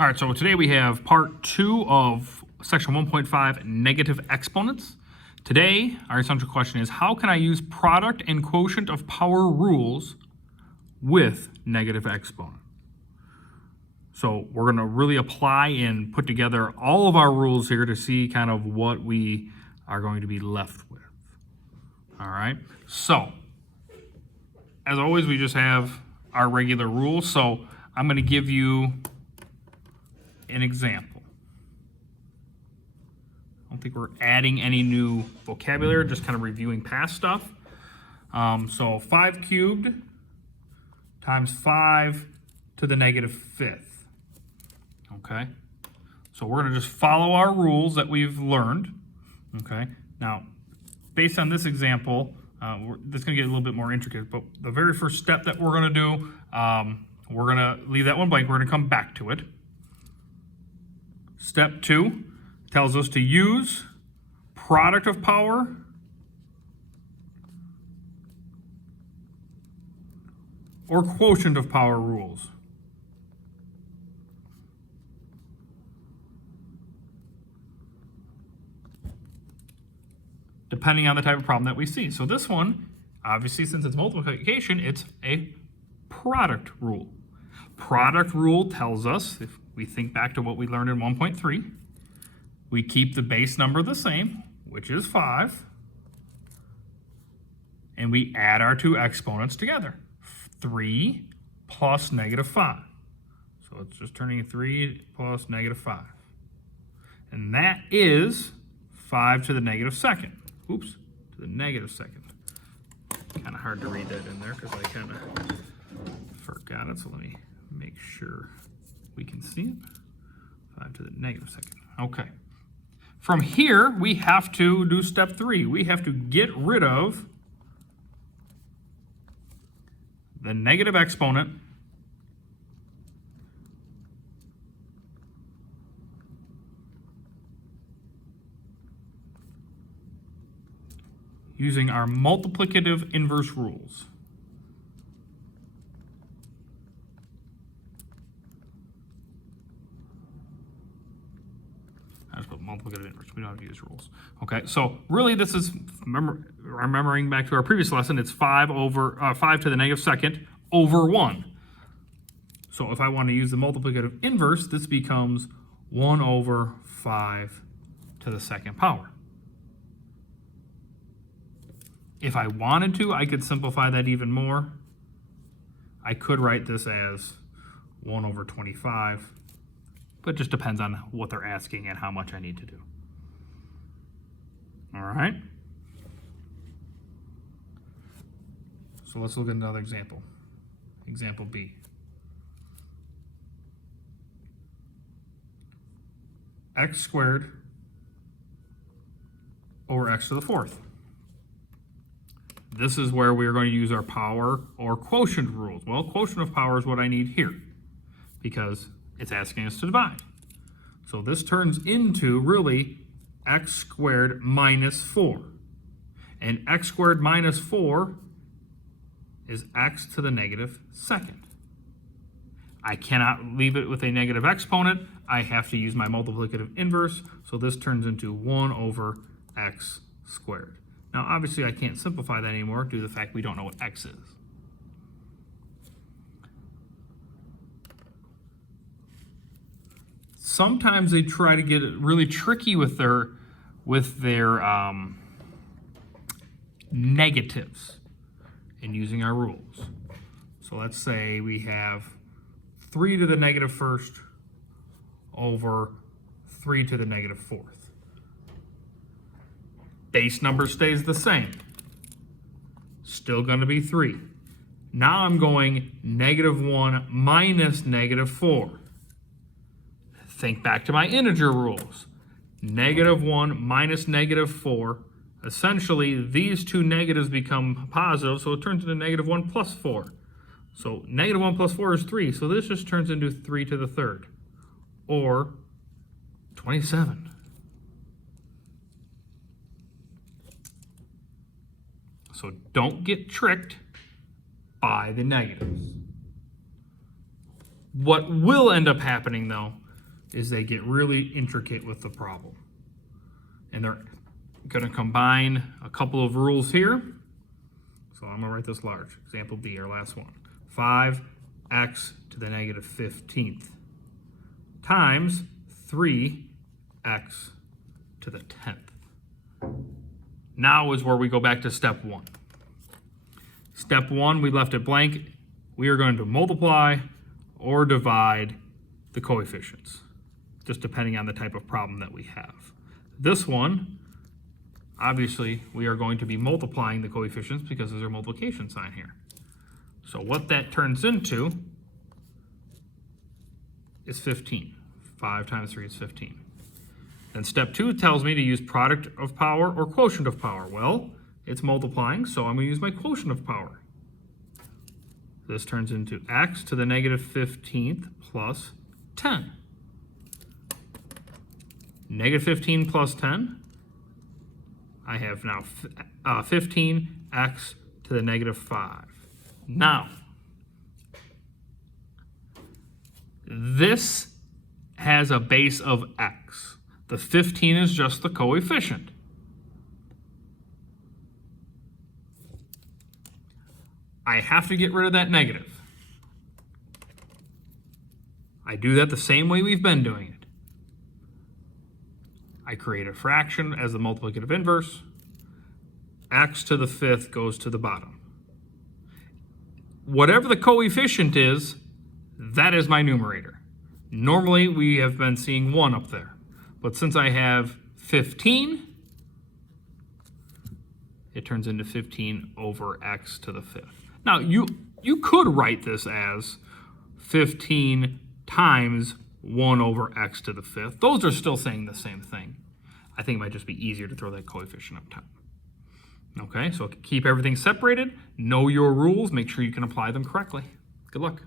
All right, so today we have part 2 of section 1.5, negative exponents. Today, our essential question is, how can I use product and quotient of power rules with negative exponent? So we're going to really apply and put together all of our rules here to see kind of what we are going to be left with. All right, so as always, we just have our regular rules. So I'm going to give you an example. I don't think we're adding any new vocabulary, just kind of reviewing past stuff. So 5 cubed times 5 to the negative fifth. Okay, so we're going to just follow our rules that we've learned. Okay, now based on this example, this is going to get a little bit more intricate, but the very first step that we're going to do, we're going to leave that one blank. We're going to come back to it. Step 2 tells us to use product of power or quotient of power rules. Depending on the type of problem that we see. So this one, obviously, since it's multiplication, it's a product rule. Product rule tells us, if we think back to what we learned in 1.3, we keep the base number the same, which is 5, and we add our two exponents together. 3 plus negative 5. So it's just turning 3 plus negative 5. And that is 5 to the negative second. Oops, to the negative second. Kind of hard to read that in there because I kind of forgot it. So let me make sure we can see it. 5 to the negative second. Okay. From here, we have to do step 3. We have to get rid of the negative exponent using our multiplicative inverse rules. I just put multiplicative inverse. We don't have to use rules. Okay, so really this is, remembering back to our previous lesson, it's 5 to the negative second over 1. So if I want to use the multiplicative inverse, this becomes 1 over 5 to the second power. If I wanted to, I could simplify that even more. I could write this as 1 over 25, but it just depends on what they're asking and how much I need to do. All right. So let's look at another example. Example B. X squared over x to the fourth. This is where we're going to use our power or quotient rules. Well, quotient of power is what I need here because it's asking us to divide. So this turns into really x squared minus 4. And x squared minus 4 is x to the negative second. I cannot leave it with a negative exponent. I have to use my multiplicative inverse. So this turns into 1 over x squared. Now, obviously, I can't simplify that anymore due to the fact we don't know what x is. Sometimes they try to get it really tricky with their negatives in using our rules. So let's say we have 3 to the negative first over 3 to the negative fourth. Base number stays the same. Still going to be 3. Now I'm going -1 minus -4. Think back to my integer rules. -1 minus -4. Essentially, these two negatives become positive, so it turns into -1 plus 4. So -1 plus 4 is 3, so this just turns into 3 to the third, or 27. So don't get tricked by the negatives. What will end up happening, though, is they get really intricate with the problem. And they're going to combine a couple of rules here. So I'm going to write this large. Example B, our last one. 5x to the negative 15th times 3x to the 10th. Now is where we go back to step 1. Step 1, we left it blank. We are going to multiply or divide the coefficients, just depending on the type of problem that we have. This one, obviously, we are going to be multiplying the coefficients because there's a multiplication sign here. So what that turns into is 15. 5 times 3 is 15. Then step 2 tells me to use product of power or quotient of power. Well, it's multiplying, so I'm going to use my quotient of power. This turns into x to the negative 15th plus 10. Negative 15 plus 10, I have now 15x to the negative 5. Now, this has a base of x. The 15 is just the coefficient. I have to get rid of that negative. I do that the same way we've been doing it. I create a fraction as the multiplicative inverse. X to the 5th goes to the bottom. Whatever the coefficient is, that is my numerator. Normally, we have been seeing 1 up there. But since I have 15, it turns into 15 over x to the 5th. Now, you could write this as 15 times 1 over x to the 5th. Those are still saying the same thing. I think it might just be easier to throw that coefficient up top. Okay, so keep everything separated. Know your rules. Make sure you can apply them correctly. Good luck.